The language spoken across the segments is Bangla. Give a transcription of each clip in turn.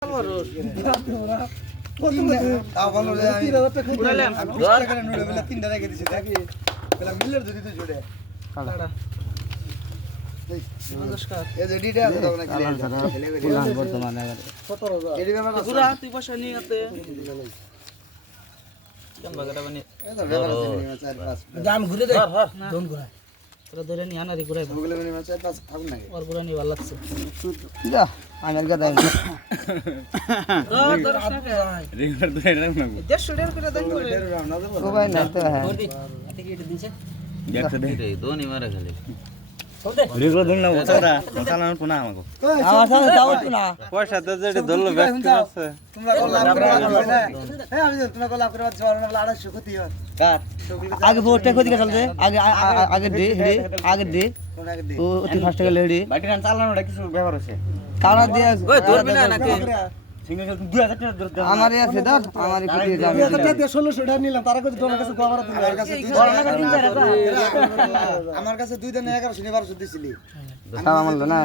দাম ঘুরে দে দোন ঘুরা তোরা ধরে নি আনারি ঘুরাই গুগলে মানে মাছ পাঁচ থাকুন না ওর ঘুরা নি ভালো লাগছে যা আনার গা দাম ধর না কে রিঙ্গার ধরে রাখ না 150 টাকা করে দাম করে ও ভাই না তো হ্যাঁ এটা কি এটা দিছে দেখতে দে দোনি মারা খালি রিঙ্গার ধর না ওটা চালান পুনা আমাকে আমার সাথে যাও না পয়সা তো যেটা ধরলো ব্যস্ত আছে তোমরা কল লাভ করে না হ্যাঁ আমি তোমরা কল লাভ করে বাদ যাও না 250 ক্ষতি হয় কাট आगे वोट टेक दिखा चलते आगे आगे दे हेडे आगे दे ओ 5 টাকা লেডি বাটি রান চালানোটা কিছু ব্যবহার আছে কারা দিয়া ওই ধরবি না নাকি সিঙ্গেল 2000 টাকা ধর আমারই আছে ধর আমারই কি দাম 2000 টাকা 1600 টাকা নিলাম তারা কত তোমার কাছে গোবর তুমি আমার কাছে 2 টাকা 3 টাকা আমার কাছে 2 দিন 1100 নি 1200 দিছিলি দাম আমল না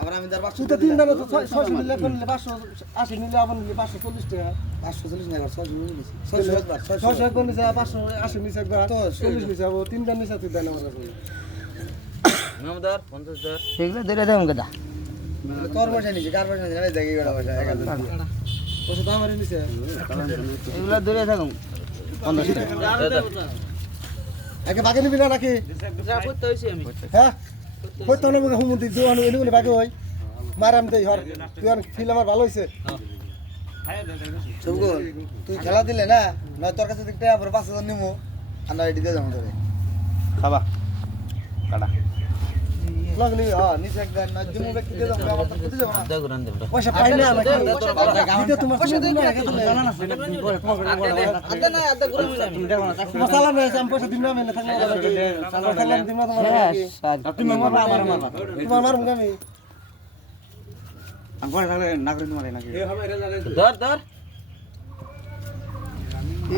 আবার আমি দার 500 তো 3 দাম তো 600 নিলে করলে 580 নিলে আবার নিলে 540 টাকা 540 না 600 নিলে 600 কোন নিছে 580 নিছে একবার তো 40 নিছে আবার 3 দাম নিছে তুই দেন আমার কাছে নামদার 50000 ঠিকলা ধরে দাও গদা তোর পয়সা নিছে কার পয়সা নিছে দেখি গড়া পয়সা 1000 পয়সা তো আমারই নিছে এগুলা ধরে থাকুম 50 টাকা আগে বাকি নিবি না নাকি যা করতে হইছে আমি হ্যাঁ কই তো না হুমুন্দি দোয়ানো এগুলো বাকি হই মারাম দেই হর তুই আর ফিল আমার ভালো হইছে সবগো তুই খেলা দিলে না না তোর কাছে দেখতে আবার 5000 নিমু আমরা এডি দিয়ে যাবো তবে খাবা কাটা লাগলি হ্যাঁ নিচে একদম না দিমু ব্যক্তি দিয়ে যাবো আবার তো যাবো না দাও রান দে পয়সা পাই না আমাকে দিতে তোমার পয়সা দিন না আগে তুমি জানা না আদা না আদা গুলো মিলা মশলা না আমি পয়সা দিন না মেলে থাকলে সালাম দিমা তোমার তুমি আমার তোমার মারুম আমি আমপরে থাকলে না করে তোমারে নাকি ধর ধর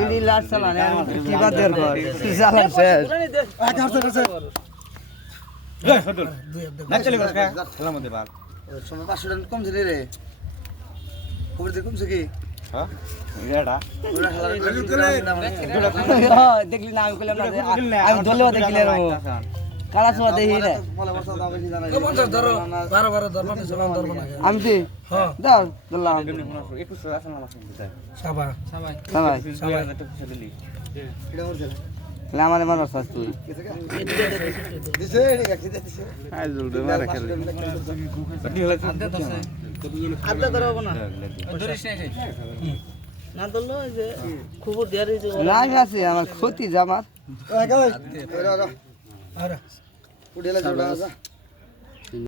ইডি লাট চালানে কি বাদ দের কর চালান শেষ আগে হচ্ছে হচ্ছে এই হদল না চলে গেল কা খেলার মধ্যে বাল সময় 500 টাকা কম ছিল রে খবর দে কমছে কি হ্যাঁ এডা ওরা হালা দেখলি না আমি কইলাম না আমি দলেও দেখলি রে কালা সোয়া দেই রে বলে বর্ষা দাও বেশি জানা 50 ধরো 12 ধর মানে চলান ধরব না আমি দি হ্যাঁ দাও দল্লাম 21 আসল না সাবা সাবাই সাবাই সাবাই তো পয়সা দিলি এটা ওর দিলা লা মানে মানস আস তুই দিছে এডি কাকি দিছে আই জলদি মারা খেলে বাটি হলা আদা ধরব না ধরিস না না দল্লো যে খবর দেয়ার হইছে না আছে আমার ক্ষতি জামার আরে উড়েলা জোড়া